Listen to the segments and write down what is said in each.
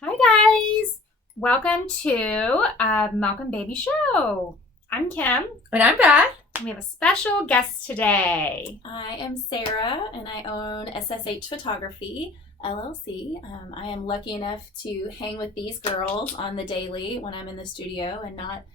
Hi guys! Welcome to Malcolm Baby Show. I'm Kim. And I'm Beth. We have a special guest today. I am Sarah, and I own SSH Photography, LLC. I am lucky enough to hang with these girls on the daily when I'm in the studio and not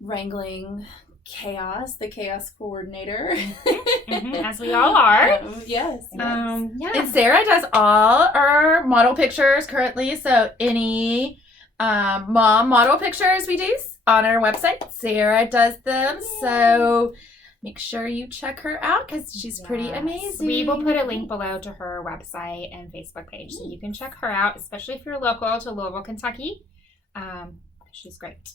wrangling chaos, the chaos coordinator. As we all are. Yes. Yeah. And Sarah does all our model pictures currently. So any mom model pictures we do on our website, Sarah does them. Yay. So make sure you check her out because she's pretty amazing. We will put a link below to her website and Facebook page so you can check her out, especially if you're local to Louisville, Kentucky. She's great.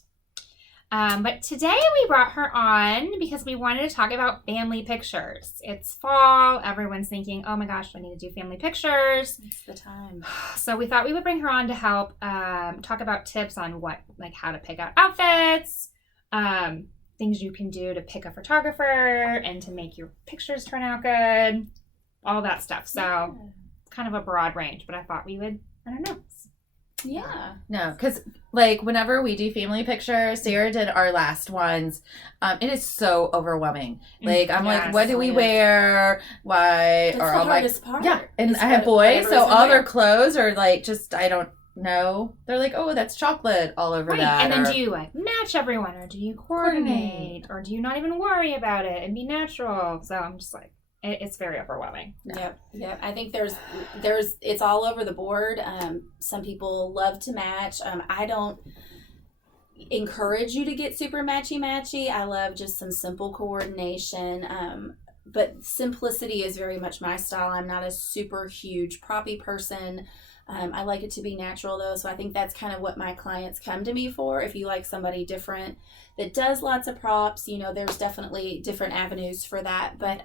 But today we brought her on because we wanted to talk about family pictures. It's fall. Everyone's thinking, oh my gosh, I need to do family pictures. It's the time. So we thought we would bring her on to help talk about tips on how to pick out outfits, things you can do to pick a photographer and to make your pictures turn out good, all that stuff. So it's kind of a broad range, but I thought we would, I don't know. Yeah. No, because whenever we do family pictures, Sarah did our last ones. It is so overwhelming. I'm like, what do we wear? Why? That's the hardest part. Yeah, and I have boys, so all their clothes are I don't know. They're like, oh, that's chocolate all over that. And then do you match everyone, or do you coordinate, or do you not even worry about it and be natural? So I'm just like, it's very overwhelming. Yep. I think there's it's all over the board. Some people love to match. I don't encourage you to get super matchy. I love just some simple coordination. But simplicity is very much my style. I'm not a super huge proppy person. I like it to be natural though. So I think that's kind of what my clients come to me for. If you like somebody different that does lots of props, there's definitely different avenues for that. But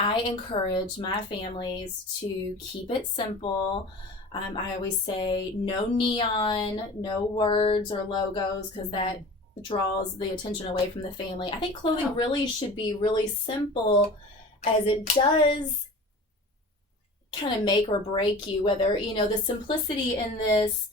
I encourage my families to keep it simple. I always say no neon, no words or logos, because that draws the attention away from the family. I think clothing really should be really simple, as it does kind of make or break you, whether, the simplicity in this,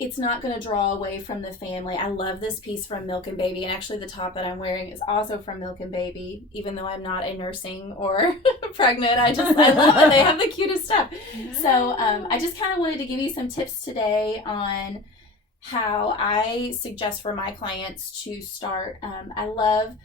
it's not going to draw away from the family. I love this piece from Milk and Baby, and actually the top that I'm wearing is also from Milk and Baby, even though I'm not a nursing or pregnant. I love it. They have the cutest stuff. So I just kind of wanted to give you some tips today on how I suggest for my clients to start. I love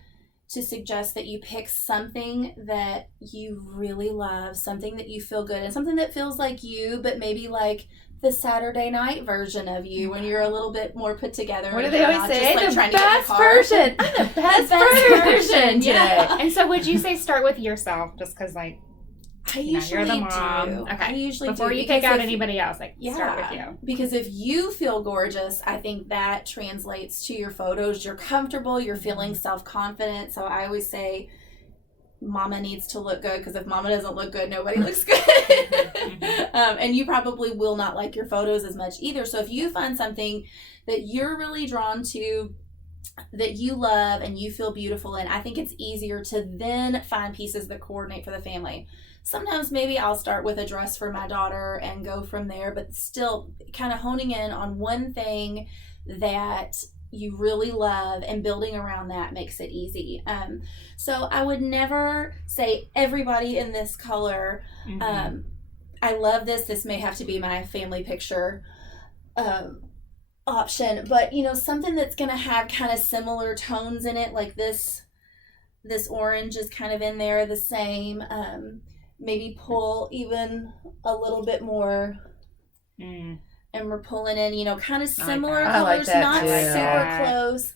to suggest that you pick something that you really love, something that you feel good, and something that feels like you, but maybe like the Saturday night version of you when you're a little bit more put together. What do they always say? Just, the best version. I'm the best version today. Yeah. And so would you say start with yourself, just because I usually you're the mom. do. Okay. I usually Before do. you pick out anybody else, start with you. Because if you feel gorgeous, I think that translates to your photos. You're comfortable, you're feeling self-confident. So I always say mama needs to look good, because if mama doesn't look good, nobody looks good. And you probably will not like your photos as much either. So if you find something that you're really drawn to, that you love and you feel beautiful in, I think it's easier to then find pieces that coordinate for the family. Sometimes maybe I'll start with a dress for my daughter and go from there, but still kind of honing in on one thing that you really love and building around that makes it easy. So I would never say everybody in this color. I love this. This may have to be my family picture option, but something that's going to have kind of similar tones in it, like this orange is kind of in there the same. Maybe pull even a little bit more. And we're pulling in, kind of similar colors, not super close.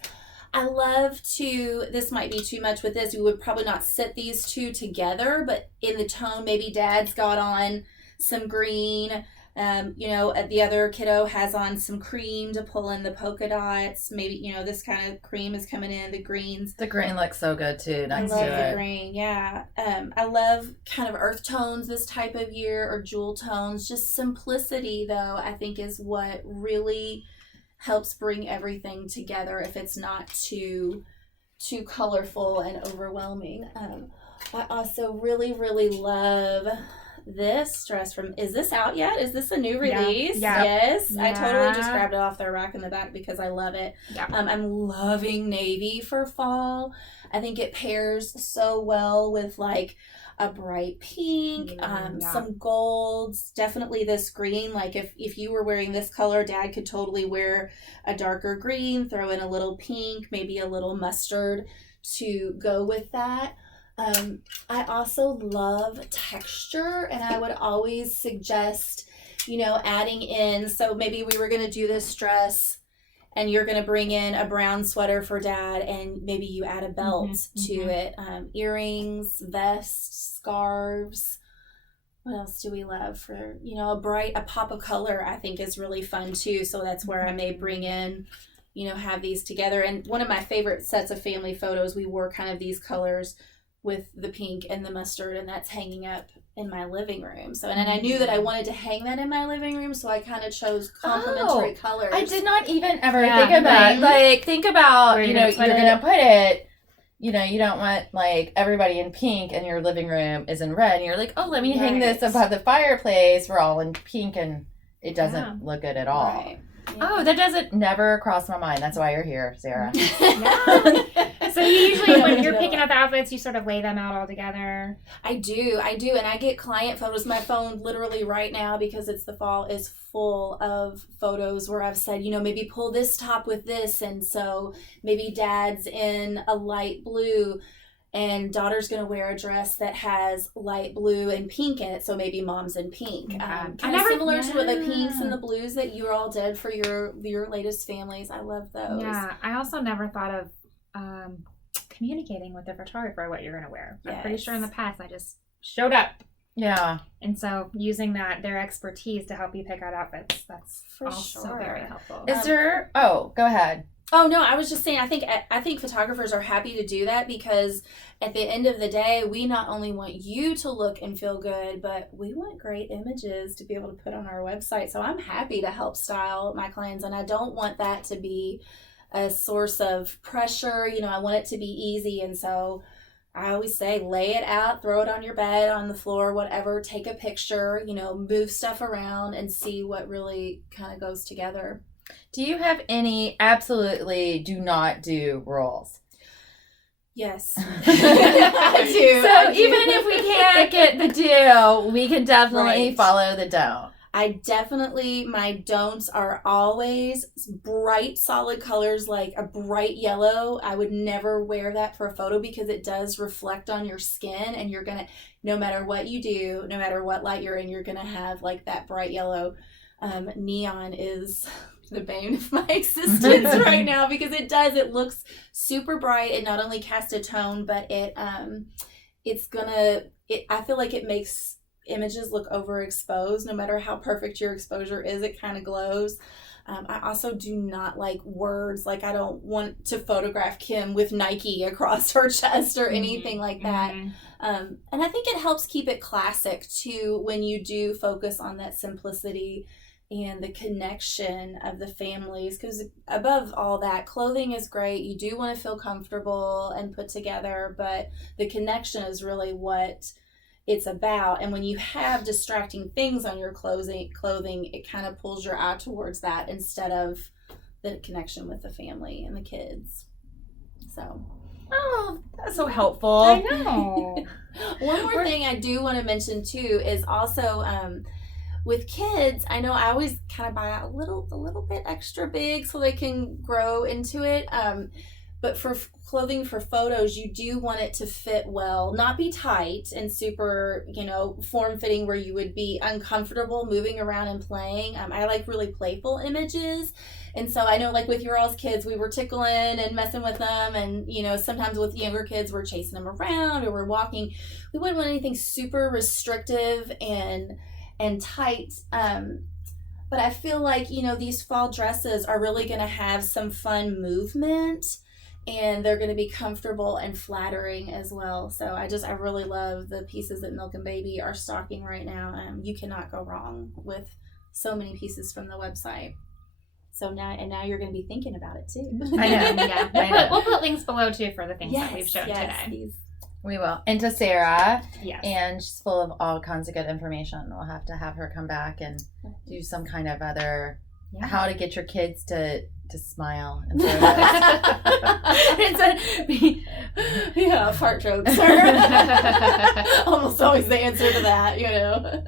I love this might be too much with this. We would probably not sit these two together, but in the tone, maybe dad's got on some green. The other kiddo has on some cream to pull in the polka dots. Maybe, this kind of cream is coming in, the greens. The green looks so good too. I love the green, yeah. I love kind of earth tones this type of year, or jewel tones. Just simplicity, though, I think is what really helps bring everything together if it's not too colorful and overwhelming. I also really, really love this dress from, is this out yet? Is this a new release? Yeah. Yes. Yeah. I totally just grabbed it off their rack in the back because I love it. Yeah. I'm loving navy for fall. I think it pairs so well with like a bright pink, some golds, definitely this green. Like if you were wearing this color, Dad could totally wear a darker green, throw in a little pink, maybe a little mustard to go with that. I also love texture, and I would always suggest, adding in, so maybe we were going to do this dress and you're going to bring in a brown sweater for Dad, and maybe you add a belt to it, earrings, vests, scarves. What else do we love for, a pop of color I think is really fun too. So that's where I may bring in, have these together. And one of my favorite sets of family photos, we wore kind of these colors with the pink and the mustard, and that's hanging up in my living room. So, and I knew that I wanted to hang that in my living room, so I kind of chose complementary colors. I did not even ever think of that. Like, think about, you're going to put it, you don't want like everybody in pink and your living room is in red, and you're like, oh, let me hang this above the fireplace. We're all in pink, and it doesn't look good at all. Right. Yeah. Oh, that doesn't never cross my mind. That's why you're here, Sarah. So you usually, when you're picking up outfits, you sort of lay them out all together? I do. And I get client photos. My phone literally right now, because it's the fall, is full of photos where I've said, maybe pull this top with this. And so maybe Dad's in a light blue and daughter's going to wear a dress that has light blue and pink in it, so maybe mom's in pink. Kind of similar to the pinks and the blues that you all did for your latest families. I love those. Yeah, I also never thought of communicating with the photographer what you're going to wear. I'm pretty sure in the past I just showed up. Yeah. And so using their expertise to help you pick out outfits, that's also very helpful. Is there, go ahead. Oh, no, I was just saying, I think photographers are happy to do that, because at the end of the day, we not only want you to look and feel good, but we want great images to be able to put on our website. So I'm happy to help style my clients, and I don't want that to be a source of pressure. I want it to be easy. And so I always say, lay it out, throw it on your bed, on the floor, whatever, take a picture, move stuff around and see what really kind of goes together. Do you have any absolutely do not do rules? Yes. I do. Even if we can't get the do, we can definitely follow the don't. My don'ts are always bright, solid colors, like a bright yellow. I would never wear that for a photo because it does reflect on your skin, and you're going to, no matter what you do, no matter what light you're in, you're going to have like that bright yellow. Neon is the bane of my existence right now, because it looks super bright. It not only casts a tone, but I feel like it makes images look overexposed. No matter how perfect your exposure is, it kind of glows. I also do not like words. Like, I don't want to photograph Kim with Nike across her chest or anything like that. And I think it helps keep it classic too, when you do focus on that simplicity and the connection of the families, because above all that, clothing is great. You do want to feel comfortable and put together, but the connection is really what it's about. And when you have distracting things on your clothing, it kind of pulls your eye towards that instead of the connection with the family and the kids. So, that's so helpful. I know. One more thing I do want to mention too is also with kids, I know I always kind of buy a little bit extra big so they can grow into it. But for clothing for photos, you do want it to fit well, not be tight and super, form-fitting where you would be uncomfortable moving around and playing. I like really playful images. And so I know, like with your all's kids, we were tickling and messing with them. And, sometimes with younger kids, we're chasing them around or we're walking. We wouldn't want anything super restrictive and tight. But I feel like, these fall dresses are really going to have some fun movement, and they're going to be comfortable and flattering as well. So I really love the pieces that Milk and Baby are stocking right now. You cannot go wrong with so many pieces from the website. So now you're going to be thinking about it too. I know. Yeah. We'll put links below too for the things that we've shown today. We will. And to Sarah. Yes. And she's full of all kinds of good information. We'll have to have her come back and do some kind of other how to get your kids to smile and fart jokes are almost always the answer to that, you know.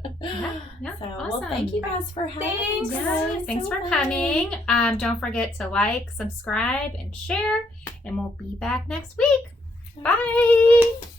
So awesome. Well, thank you guys for having us. Yes, thanks for coming. Don't forget to like, subscribe, and share, and we'll be back next week. Bye.